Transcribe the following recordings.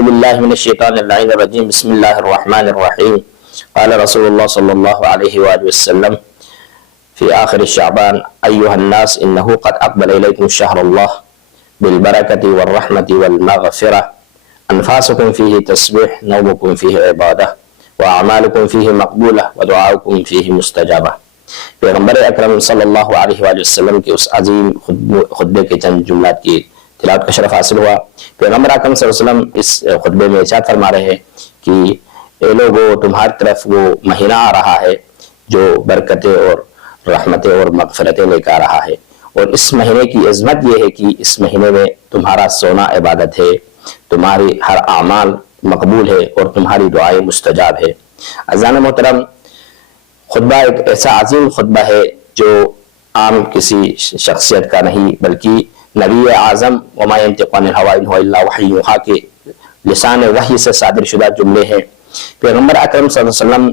باللہ من الشیطان اللعین الرجیم بسم اللہ الرحمن الرحیم قال رسول اللہ صلی اللہ علیہ وآلہ وسلم فی آخر شعبان ایہا الناس انہو قد اقبل الیکم شہر اللہ بالبرکۃ والرحمۃ والمغفرہ انفاسکم فیہ تسبیح نومکم فیہ عبادہ واعمالکم فیہ مقبولہ ودعاؤکم فیہ مستجابہ۔ پیغمبر اکرم صلی اللہ علیہ وآلہ وسلم کے اس عظیم خطبے کے چند جملات کی تلاوت کا شرف حاصل ہوا۔ پیغمبر اکرم صلی اللہ علیہ وسلم اس خطبے میں ارشاد فرما رہے ہیں کہ اے لوگو تمہاری طرف وہ مہینہ آ رہا ہے جو برکتیں اور رحمتیں اور مغفرتیں لے کر آ رہا ہے، اور اس مہینے کی عظمت یہ ہے کہ اس مہینے میں تمہارا سونا عبادت ہے، تمہاری ہر اعمال مقبول ہے اور تمہاری دعائیں مستجاب ہے۔ عزیزان محترم، خطبہ ایک ایسا عظیم خطبہ ہے جو عام کسی شخصیت کا نہیں بلکہ نبی اعظم وما ينطق عن الهوى ان هو الا وحی یوحی کے لسان وحی سے صادر شدہ جملے ہیں۔ پیغمبر اکرم صلی اللہ علیہ وسلم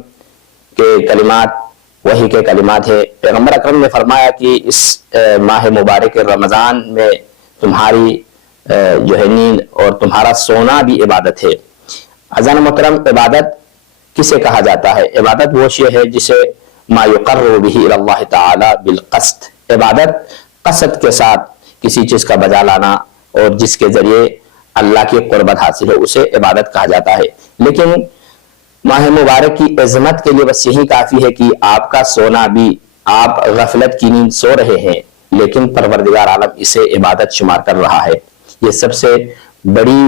کے کلمات وحی کے کلمات ہیں۔ پیغمبر اکرم نے فرمایا کہ اس ماہ مبارک رمضان میں تمہاری جو ہے نیند اور تمہارا سونا بھی عبادت ہے۔ عزیزان محترم، عبادت کسے کہا جاتا ہے؟ عبادت وہ شے ہے جسے ما یقرب به الی اللہ تعالی بالقصد، عبادت قصد کے ساتھ کسی چیز کا بجا لانا اور جس کے ذریعے اللہ کی قربت حاصل ہو، اسے عبادت کہا جاتا ہے۔ لیکن ماہ مبارک کی عظمت کے لیے بس یہی کافی ہے کہ آپ کا سونا بھی، آپ غفلت کی نیند سو رہے ہیں لیکن پروردگار عالم اسے عبادت شمار کر رہا ہے۔ یہ سب سے بڑی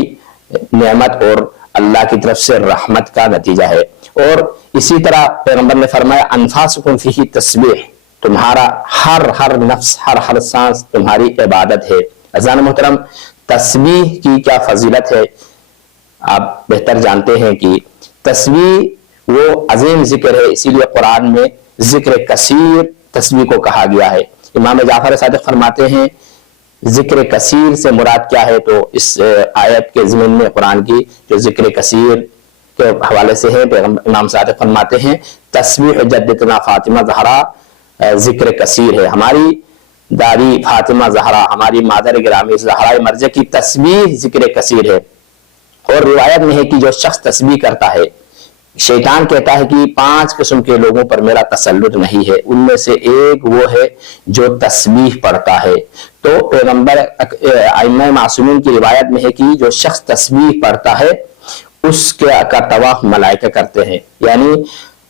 نعمت اور اللہ کی طرف سے رحمت کا نتیجہ ہے۔ اور اسی طرح پیغمبر نے فرمایا انفاسکم فیہ تسبیح، تمہارا ہر نفس، ہر سانس تمہاری عبادت ہے۔ عزیزان محترم، تسبیح کی کیا فضیلت ہے آپ بہتر جانتے ہیں کہ تسبیح وہ عظیم ذکر ہے، اسی لیے قرآن میں ذکر کثیر تسبیح کو کہا گیا ہے۔ امام جعفر صادق فرماتے ہیں ذکر کثیر سے مراد کیا ہے، تو اس آیت کے ضمن میں قرآن کی جو ذکر کثیر کے حوالے سے ہے، امام صادق فرماتے ہیں تسبیح جدتنا فاطمہ زہرا ذکر کثیر ہے، ہماری دادی فاطمہ زہرا، ہماری مادر گرامی زہرا مرضیہ کی تسبیح ذکر کثیر ہے۔ اور روایت میں ہے کہ جو شخص تسبیح کرتا ہے، شیطان کہتا ہے کہ 5 قسم کے لوگوں پر میرا تسلط نہیں ہے، ان میں سے ایک وہ ہے جو تسبیح پڑھتا ہے۔ تو پیغمبر ائمہ معصومین کی روایت میں ہے کہ جو شخص تسبیح پڑھتا ہے اس کا طواف ملائکہ کرتے ہیں، یعنی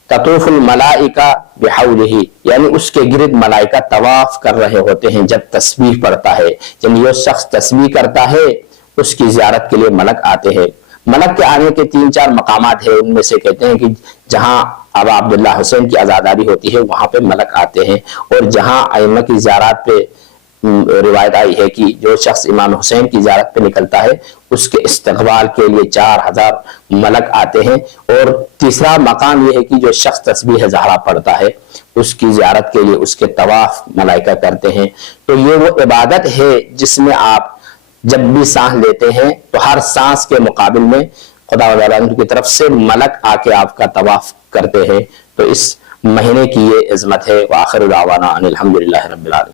تطوف الملائکہ بحولہ، یعنی اس کے گرد ملائکہ طواف کر رہے ہوتے ہیں جب تسبیح پڑھتا ہے۔ یعنی جو شخص تسبیح کرتا ہے اس کی زیارت کے لیے ملک آتے ہیں۔ ملک کے آنے کے 3-4 مقامات ہیں، ان میں سے کہتے ہیں کہ جہاں ابا عبداللہ حسین کی عزاداری ہوتی ہے وہاں پہ ملک آتے ہیں، اور جہاں ائمہ کی زیارات پہ روایت آئی ہے کہ جو شخص امام حسین کی زیارت پہ نکلتا ہے اس کے استقبال کے لیے 4000 ملک آتے ہیں۔ اور تیسرا مقام یہ ہے کہ جو شخص تسبیح زہرا پڑھتا ہے اس کی زیارت کے لیے اس کے طواف ملائکہ کرتے ہیں۔ تو یہ وہ عبادت ہے جس میں آپ جب بھی سانس لیتے ہیں تو ہر سانس کے مقابل میں خدا وند کی طرف سے ملک آ کے آپ کا طواف کرتے ہیں۔ تو اس مہینے کی یہ عظمت ہے۔ وآخر دعوانا ان الحمدللہ رب العالمین۔